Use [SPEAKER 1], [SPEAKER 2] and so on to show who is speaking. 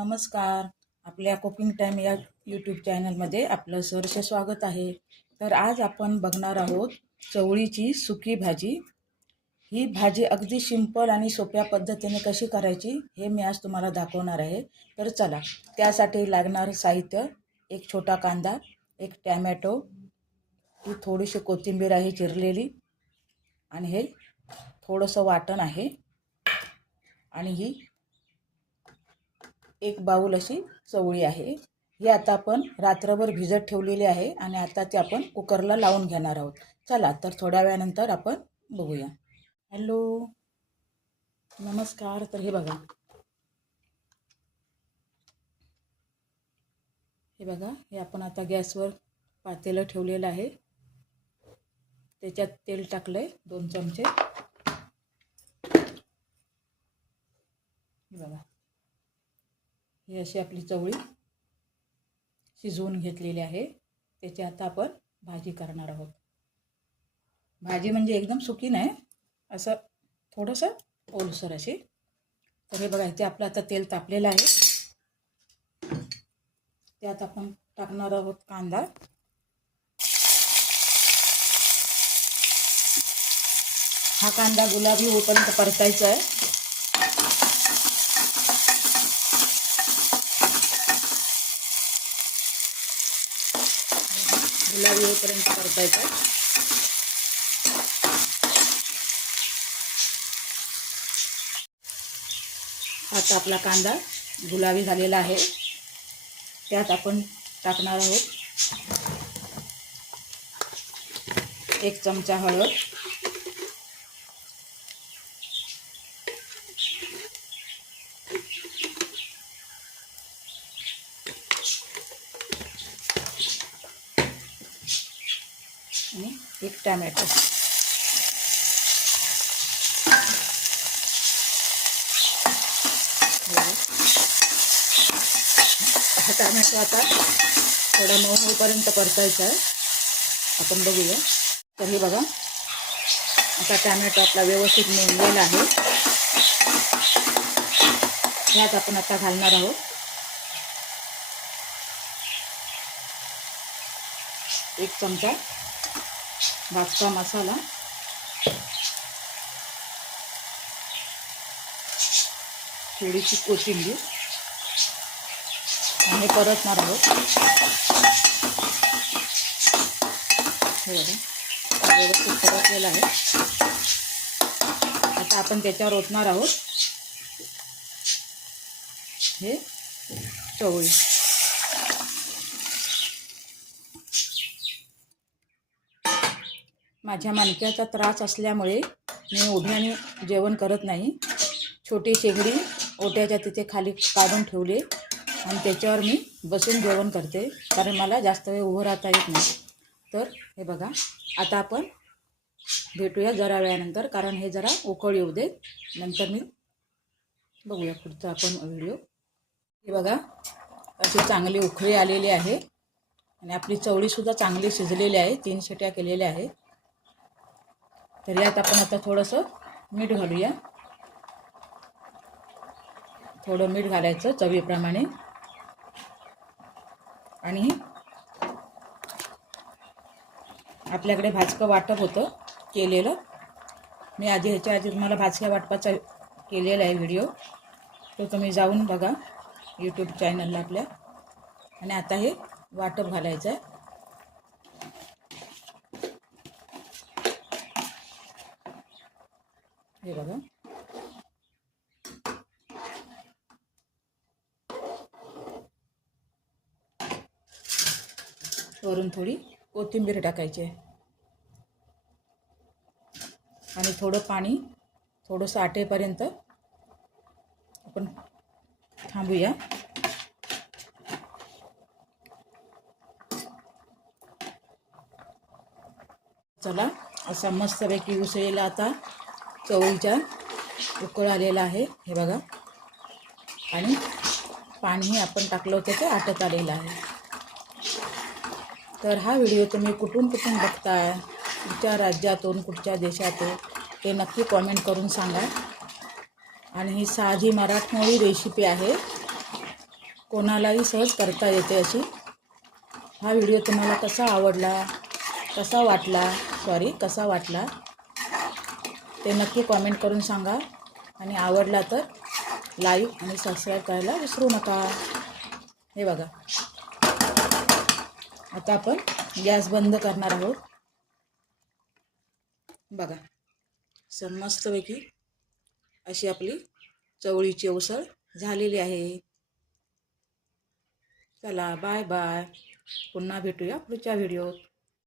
[SPEAKER 1] नमस्कार. आपल्या cooking time या यूट्यूब चॅनलमध्ये आपलं सहर्ष स्वागत आहे. तर आज आपण बघणार आहोत चवळीची सुकी भाजी. ही भाजी अगदी सिंपल आणि सोप्या पद्धतीने कशी करायची हे मी आज तुम्हाला दाखवणार आहे. तर चला त्यासाठी लागणारं साहित्य एक छोटा कांदा एक टॅमॅटो ही थोडीशी कोथिंबीर आहे चिरलेली आणि हे थोडंसं वाटण आहे. आणि ही एक बाऊल अशी चवळी आहे. ही आता आपण रात्रभर भिजत ठेवलेली आहे आणि आता ते आपण कुकरला लावून घेणार आहोत. चला तर थोड्या वेळानंतर आपण बघूया. हॅलो. नमस्कार तर हे बघा. हे बघा हे आपण आता गॅसवर पातेलं ठेवलेलं आहे. त्याच्यात तेल टाकलं आहे दोन चमचे हे बघा ही अशी आपली चवळी शिजवून घेतलेली आहे. त्याची आता आपण भाजी करणार आहोत. भाजी म्हणजे एकदम सुकी नाही असं थोडंसं ओलसर अशी. तर हे बघा इथे आपलं आता तेल तापलेलं आहे. त्यात आपण टाकणार आहोत कांदा. हा कांदा गुलाबी होईपर्यंत परतायचा आहे. गुलाबी येईपर्यंत परतायचा. आता आपला कांदा गुलाबी झालेला आहे. त्यात आपण टाकणार आहोत एक चमचा हळद. आणि एक टॅमॅटो. हा टॅमॅटो आता थोडा मऊ होईपर्यंत परतायचा आहे. आपण बघूया. तर हे बघा आता टॅमॅटो आपला व्यवस्थित मेंगलेला आहे. ह्यात आपण आता घालणार आहोत. एक चमचा भाजपा मसाला. थोडीशी कोथिंबीर. आणि परतणार आहोत हे व्यवस्थित परतलेलं आहे. आता आपण त्याच्यावर ओतणार आहोत. हे चवळी माझ्या मानक्याचा त्रास असल्यामुळे मी उभ्याने जेवण करत नाही. छोटी शेगडी ओट्याच्या तिथे खाली काढून ठेवले आणि त्याच्यावर मी बसून जेवण करते कारण मला जास्त वेळ उभं राहता येत नाही. तर हे बघा आता आपण भेटूया जरा वेळानंतर कारण हे जरा उकळ येऊ दे नंतर मी बघूया पुढचा आपण व्हिडिओ. हे बघा अशी चांगली उकळी आलेली आहे. आणि आपली चवळीसुद्धा चांगली शिजलेली आहे तीन शिट्या केलेल्या आहेत. तर यात आपण आता थोडंसं मीठ घालूया. थोडं मीठ घालायचं चवीप्रमाणे. आणि आपल्याकडे भाजकं वाटप होतं केलेलं. मी आधी ह्याच्या आधी तुम्हाला भाजक्या वाटपाचा केलेला आहे व्हिडिओ. तो तुम्ही जाऊन बघा यूट्यूब चॅनलला आपल्या. आणि आता हे वाटप घालायचं आहे. हे बघा. वरून थोडी कोथिंबीर टाकायची आहे. आणि थोडं पाणी थोडंसं आटेपर्यंत आपण थांबूया. चला असा मस्तपैकी उसळलेला आता चवळीच्या उकळ आलेला आहे. हे बघा. आणि पाणीही आपण टाकलं होतं ते आटत आलेलं आहे. तर हा व्हिडिओ तुम्ही कुठून कुठून बघताय? कुठच्या राज्यातून कुठच्या देशातून? ते नक्की कॉमेंट करून सांगा. आणि ही साधी मराठमोळी रेसिपी आहे. कोणालाही सहज करता येते अशी. हा व्हिडिओ तुम्हाला कसा आवडला? कसा वाटला? सॉरी कसा वाटला? ते नक्की कॉमेंट करून सांगा. आणि आवडला तर लाईक आणि सबस्क्राईब करायला विसरू नका. हे बघा. आता आपण गॅस बंद करणार आहोत. बघा. सर मस्तपैकी अशी आपली चवळीची उसळ झालेली आहे. चला बाय बाय पुन्हा भेटूया पुढच्या व्हिडिओत